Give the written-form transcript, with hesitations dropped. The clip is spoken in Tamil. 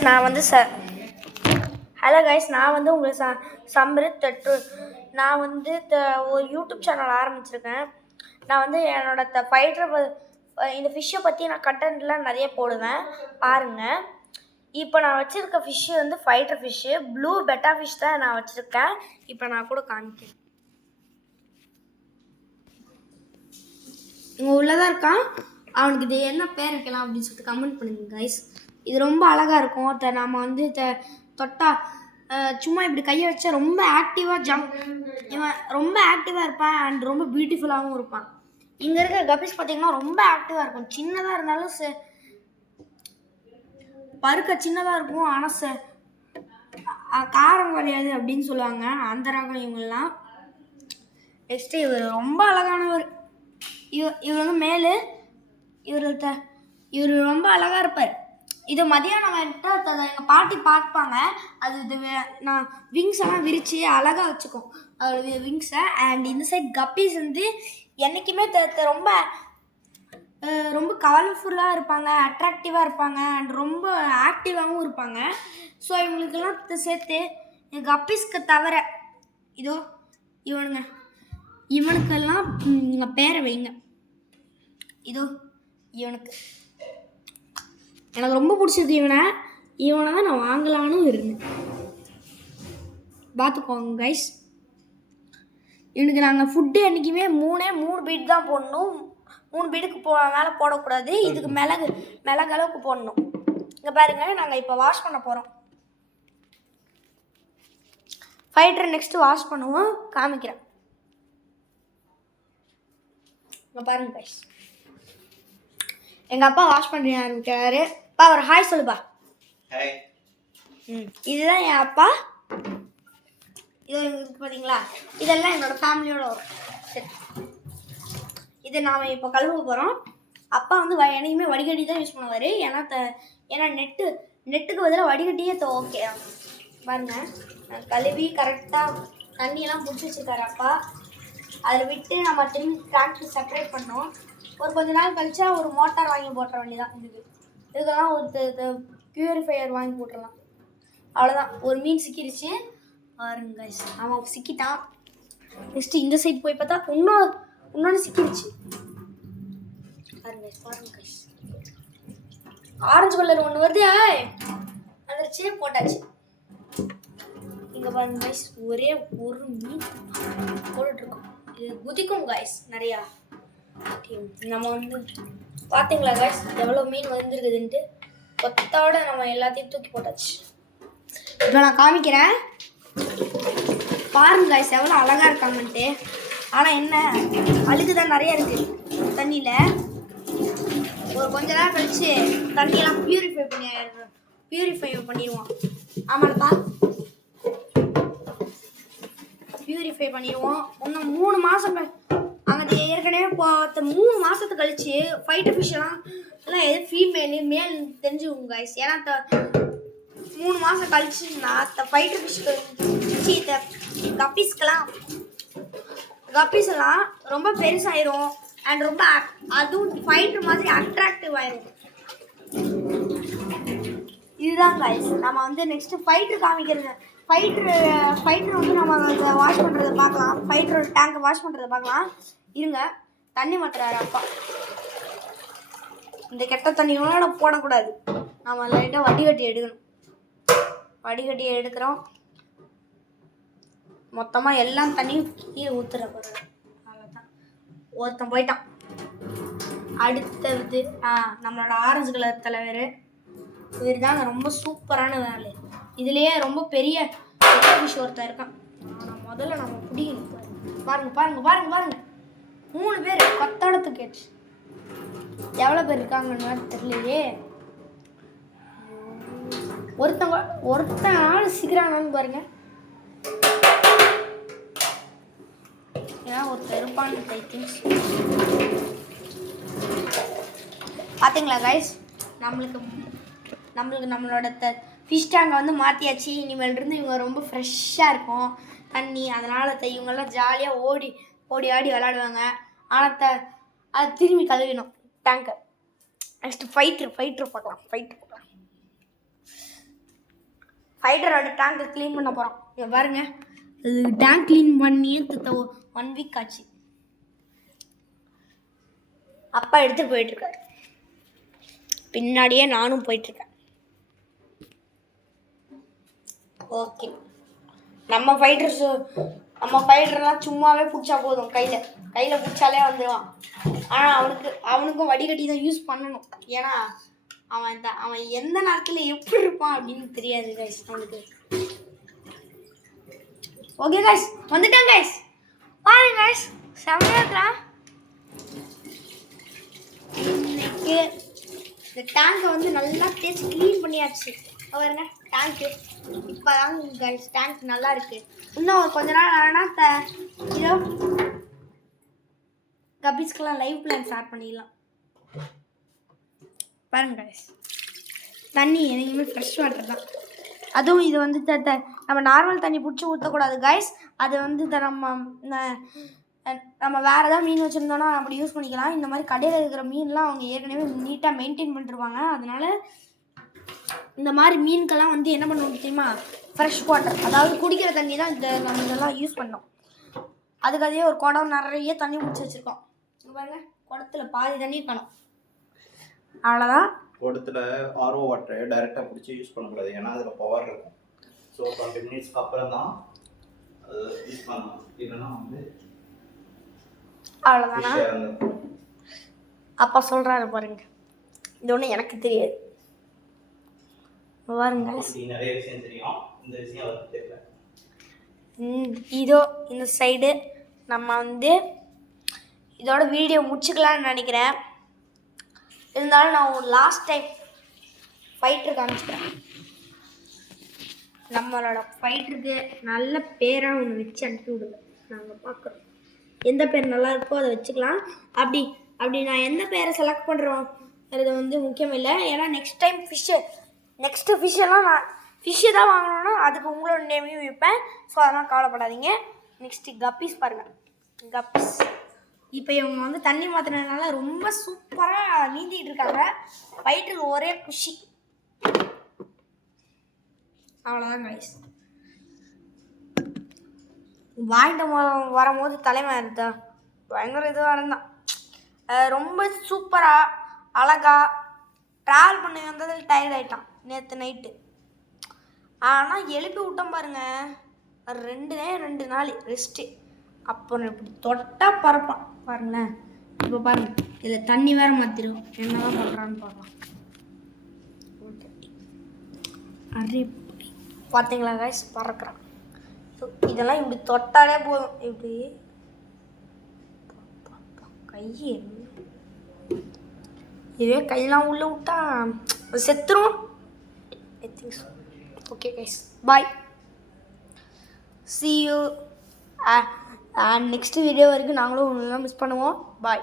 கைஸ் நான் வந்து ஹலோ கைஸ் நான் வந்து உங்களை சம்ரித் நான் வந்து ஒரு யூடியூப் சேனல் ஆரம்பிச்சிருக்கேன். நான் வந்து என்னோட ஃபைட்டர் இந்த ஃபிஷ்ஷை பற்றி நான் கண்டென்ட்லாம் நிறைய போடுவேன் பாருங்கள். இப்போ நான் வச்சுருக்க ஃபிஷ்ஷு வந்து ஃபைட்டர் ஃபிஷ்ஷு ப்ளூ பெட்டா ஃபிஷ் தான் நான் வச்சுருக்கேன். இப்போ நான் கூட காமிக்கிறேன். இங்கே உள்ளதாக இருக்கான். அவனுக்கு இது என்ன பேர் வைக்கலாம் அப்படின்னு சொல்லிட்டு கமெண்ட் பண்ணுங்க கைஸ். இது ரொம்ப அழகாக இருக்கும். நம்ம வந்து தொட்டா சும்மா இப்படி கையை வச்சா ரொம்ப ஆக்டிவாக இவன் ரொம்ப ஆக்டிவாக இருப்பான் அண்ட் ரொம்ப பியூட்டிஃபுல்லாகவும் இருப்பான். இங்கே இருக்கிற கப்பீஸ் பார்த்தீங்கன்னா ரொம்ப ஆக்டிவாக இருக்கும். சின்னதாக இருந்தாலும் பருக்க சின்னதாக இருக்கும், ஆனால் காரம் கிடையாது அப்படின்னு சொல்லுவாங்க. அந்த ரகம் இவங்கெல்லாம். நெக்ஸ்ட்டு இவர் ரொம்ப அழகானவர். இவர் வந்து மேலே இவர் ரொம்ப அழகாக இருப்பார். இது மதியானம் வந்துட்டு எங்கள் பாட்டி பார்ப்பாங்க. அது நான் விங்ஸ் எல்லாம் விரித்து அழகாக வச்சுக்கும் அதோட விங்ஸை. அண்ட் இந்த சைட் கப்பீஸ் வந்து என்றைக்குமே ரொம்ப ரொம்ப கலர்ஃபுல்லாக இருப்பாங்க, அட்ராக்டிவாக இருப்பாங்க அண்ட் ரொம்ப ஆக்டிவாகவும் இருப்பாங்க. ஸோ இவங்களுக்கெல்லாம் சேர்த்து கப்பீஸ்க்கு தவிர இதோ இவனுக்கெல்லாம் நீங்கள் பேரை வைங்க. இதோ இவனுக்கு எனக்கு ரொம்ப பிடிச்சது. இவனை தான் நான் வாங்கலான்னு இருந்தேன். பார்த்துக்கோங்க கைஸ். இவனுக்கு நாங்கள் ஃபுட்டு என்றைக்குமே மூணு பீட் தான் போடணும். 3 பீடுக்கு மேலே போடக்கூடாது. இதுக்கு மிளகு அளவுக்கு போடணும். இங்கே பாருங்கள், நாங்கள் இப்போ வாஷ் பண்ண போகிறோம். ஃபைட்டரை நெக்ஸ்ட்டு வாஷ் பண்ணுவோம், காமிக்கிறேன். இங்கே பாருங்க கைஸ், எங்கள் அப்பா வாஷ் பண்ண ஆரம்பிக்கிறாரு. அப்பா ஒரு ஹாய் சொல்லுப்பா. இதுதான் என் அப்பா. இது பார்த்தீங்களா, இதெல்லாம் என்னோட ஃபேமிலியோட வரும். சரி, இதை நாம் இப்போ கழுவ போகிறோம். அப்பா வந்து என்னைக்குமே வடிகட்டி தான் யூஸ் பண்ணுவார். ஏன்னா நெட்டுக்கு பதிலாக வடிகட்டியே ஓகே பாருங்க. கழுவி கரெக்டாக தண்ணியெல்லாம் பிடிச்சி வச்சுருக்காரு அப்பா. அதில் விட்டு நம்ம திரும்பி டேங்க்கு செப்பரேட் பண்ணோம். ஒரு கொஞ்ச நாள் கழிச்சா ஒரு மோட்டார் வாங்கி போட்டுற வேண்டியதான். இதுக்கெல்லாம் ஒரு பியூரிஃபையர் வாங்கி போட்டுடலாம். அவ்வளோதான். ஒரு மீன் சிக்கிடுச்சு பாருங்க. அவன் சிக்கிட்டான். நெக்ஸ்ட்டு இந்த சைடு போய் பார்த்தா இன்னொன்று சிக்கிடுச்சு பாருங்க. ஆரஞ்சு கலர் ஒன்று வருது, வந்துருச்சு, போட்டாச்சு. இங்கே பாருங்க கைஸ், ஒரே ஒரு மீன் போட்டுட்ருக்கோம். இது குதிக்கும் கைஸ் நிறையா. நம்ம வந்து பார்த்தீங்களா கைஸ் எவ்வளோ மீன் வந்துருக்குதுன்ட்டு. கொத்தோட நம்ம எல்லாத்தையும் தூக்கி போட்டாச்சு. இப்போ நான் காமிக்கிறேன் பாருங்க கைஸ் எவ்வளோ அழகாக இருக்காங்கன்ட்டு. ஆனால் என்ன, அழுக்கு தான் நிறைய இருக்குது தண்ணியில். ஒரு கொஞ்ச நேரம் கழிச்சு தண்ணியெல்லாம் பியூரிஃபை பண்ணிடுவோம். ஆமாப்பா, பியூரிஃபை பண்ணிடுவோம். இன்னும் 3 மாதம் அங்கே ஏற்கனவே 3 மாதத்து கழிச்சு ஃபைட்டர் ஃபிஷ்ஷெல்லாம் எது ஃபீமேலு மேல் தெரிஞ்சுக்கோங்க கைஸ். ஏன்னா 3 மாதம் கழிச்சு நான் ஃபைட்டர் ஃபிஷ்க்கு கப்பீஸ் எல்லாம் ரொம்ப பெருசாயிரும் அண்ட் ரொம்ப அதுவும் ஃபைட்டர் மாதிரி அட்ராக்டிவ் ஆயிரும். இதுதான் கைஸ் நம்ம வந்து நெக்ஸ்ட்டு ஃபைட்டர் காமிக்கிறது. ஃபைட்டர் வந்து நம்ம அதை வாஷ் பண்ணுறதை பார்க்கலாம். ஃபைட்டரோட டேங்கை வாஷ் பண்ணுறதை பார்க்கலாம். இருங்க, தண்ணி மாத்துறாரு அப்பா. இந்த கெட்ட தண்ணியோட போடக்கூடாது. நம்ம லைட்டாக வடிகட்டி எடுக்கணும். வடிகட்டி எடுக்கிறோம். மொத்தமாக எல்லாம் தண்ணியும் கீழே ஊற்றுற போகிறது. அவ்வளோதான், ஒருத்தன் போயிட்டான். அடுத்தது நம்மளோட ஆரஞ்சு கலர் தலைவர். இவர் தாங்க ரொம்ப சூப்பரான வேலை. இதுலேயே ரொம்ப பெரிய ஃபிஷ் ஒருத்தன் இருக்கான். முதல்ல நம்ம பிடிக்கணும். பாருங்க 3 பேர் கொத்தடத்துக்கு கேட்டு. எவ்வளோ பேர் இருக்காங்கன்னு தெரியலையே. ஒருத்தன் சீக்கிரம் பாருங்க. ஏன்னா ஒருத்தர் இருப்பான்னு பார்த்தீங்களா கைஸ், நம்மளோட ஃபிஷ் டேங்கை வந்து மாற்றியாச்சு. இனிமேலிருந்து இவங்க ரொம்ப ஃப்ரெஷ்ஷாக இருக்கும் தண்ணி. அதனால் இவங்கெல்லாம் ஜாலியாக ஓடி ஆடி விளாடுவாங்க. ஆனால் அதை திரும்பி கழுவிடும் டேங்கை. நெக்ஸ்ட்டு ஃபைட்ரு பார்க்கலாம். ஃபைட்டரோட டேங்கை க்ளீன் பண்ண போகிறோம். இங்கே பாருங்க, இது டேங்க் க்ளீன் பண்ணியே 1 வீக் ஆச்சு. அப்பா எடுத்துகிட்டு போயிட்டுருக்காரு, பின்னாடியே நானும் போயிட்டுருக்கேன். ஓகே, நம்ம ஃபைட்டர்லாம் சும்மாவே பிடிச்சா போதும், கையில் பிடிச்சாலே வந்துடுவான். ஆனால் அவனுக்கும் வடிகட்டி தான் யூஸ் பண்ணணும். ஏன்னா அவன் எந்த நேரத்தில் எப்படி இருப்பான் அப்படின்னு தெரியாது கைஸ் அவனுக்கு. ஓகே கைஸ், வந்துட்டான் கைஸ். பாருங்க கைஸ், செம்மையா இருக்கிறான். இன்னைக்கு இந்த டேங்கை வந்து நல்லா தேய்ச்சி க்ளீன் பண்ணியாச்சு. பாருங்க டேங்க்கு இப்போ தான் கைஸ் டேங்க் நல்லா இருக்கு. இன்னும் கொஞ்ச நாள் ஆனால் இதோ கப்பீஸ்க்கெல்லாம் லைவ் பிளான் ஸ்டார்ட் பண்ணிடலாம். பாருங்க கைஸ், தண்ணி எனக்குமே ஃப்ரெஷ் வாட்டர் தான். அதுவும் இது வந்து நம்ம நார்மல் தண்ணி பிடிச்சி ஊற்றக்கூடாது கைஸ். அது வந்து நம்ம வேறு ஏதாவது மீன் வச்சுருந்தோன்னா அப்படி யூஸ் பண்ணிக்கலாம். இந்த மாதிரி கடையில் இருக்கிற மீன்லாம் அவங்க ஏற்கனவே நீட்டாக மெயின்டைன் பண்ணிருவாங்க. அதனால இந்த மாதிரி மீனுக்கெல்லாம் வந்து என்ன பண்ணணும் தெரியுமா, ஃப்ரெஷ் வாட்டர், அதாவது குடிக்கிற தண்ணி தான் நம்ம இதெல்லாம் யூஸ் பண்ணோம். அதுக்காகவே ஒரு குடம் நிறைய தண்ணி பிடிச்சி வச்சுருக்கோம். பாருங்க, குடத்துல பாதி தண்ணி காணும். அவ்வளோதான். குடத்துல ஆர்ஓ வாட்டரை டைரெக்டாக பிடிச்சி யூஸ் பண்ணக்கூடாது, ஏன்னா அதில் பவர் இருக்கும். ஸோ 20 மினிட்ஸ்க்கு அப்புறம் தான் அது யூஸ் பண்ணணும். இல்லைன்னா வந்து அவ்வளோதானா? அப்பா சொல்கிறாரு பாருங்க, இது ஒன்றும் எனக்கு தெரியாது. பாருங்க, நிறைய விஷயம் தெரியும், இந்த விஷயம் அவருக்கு தெரியல. இதோ இந்த சைடு நம்ம வந்து இதோட வீடியோ முடிச்சுக்கலான்னு நினைக்கிறேன். இருந்தாலும் நான் ஒரு லாஸ்ட் டைம் ஃபைட்டர் காமிச்சிக்கிறேன். நம்மளோட ஃபைட்டருக்கு நல்ல பேராக ஒன்று வச்சு அனுப்பி விடுங்க, நாங்கள் பார்க்குறோம். எந்த பேர் நல்லா இருக்கோ அதை வச்சுக்கலாம். அப்படி நான் எந்த பேரை செலக்ட் பண்ணுறோம் அது வந்து முக்கியம் இல்லை. ஏன்னா நெக்ஸ்ட்டு ஃபிஷ்ஷெல்லாம் நான் ஃபிஷ்ஷு தான் வாங்கணுன்னா அதுக்கு உங்களோட நேமையும் வைப்பேன். ஸோ அதெல்லாம் கவலைப்படாதீங்க. நெக்ஸ்ட்டு கப்பீஸ் பாருங்கள், கப்பீஸ் இப்போ இவங்க வந்து தண்ணி மாற்றினதுனால ரொம்ப சூப்பராக நீந்திக்கிட்டு இருக்காங்க. ஃபைட்டருக்கு ஒரே குஷி. அவ்வளோதான் கைஸ். வாங்கிட்டு வரும்போது தலைமை இருந்தா பயங்கர இதுவாக இருந்தான். ரொம்ப சூப்பராக அழகாக ட்ராவல் பண்ணி வந்ததில் டயர்ட் ஆகிட்டான் நேற்று நைட்டு. ஆனால் எழுப்பி விட்டோம் பாருங்கள், 2 நாள் ரெஸ்ட்டு. அப்புறம் இப்படி தொட்டால் பறப்பான் பாருங்களேன். இப்போ பாருங்கள், இதில் தண்ணி வேறு மாற்றிடும், என்னதான் பண்ணுறான்னு பார்க்கலாம். அரி பார்த்தீங்களா கைஸ், பறக்கிறான். ஸோ இதெல்லாம் இப்படி தொட்டாலே போதும். இப்படி கையே இதே கையெல்லாம் உள்ளே விட்டா செத்துரும். Okay guys, bye, see you. Next video வரைக்கும் நாங்களும் ஒன்றுலாம் மிஸ் பண்ணுவோம். பாய்.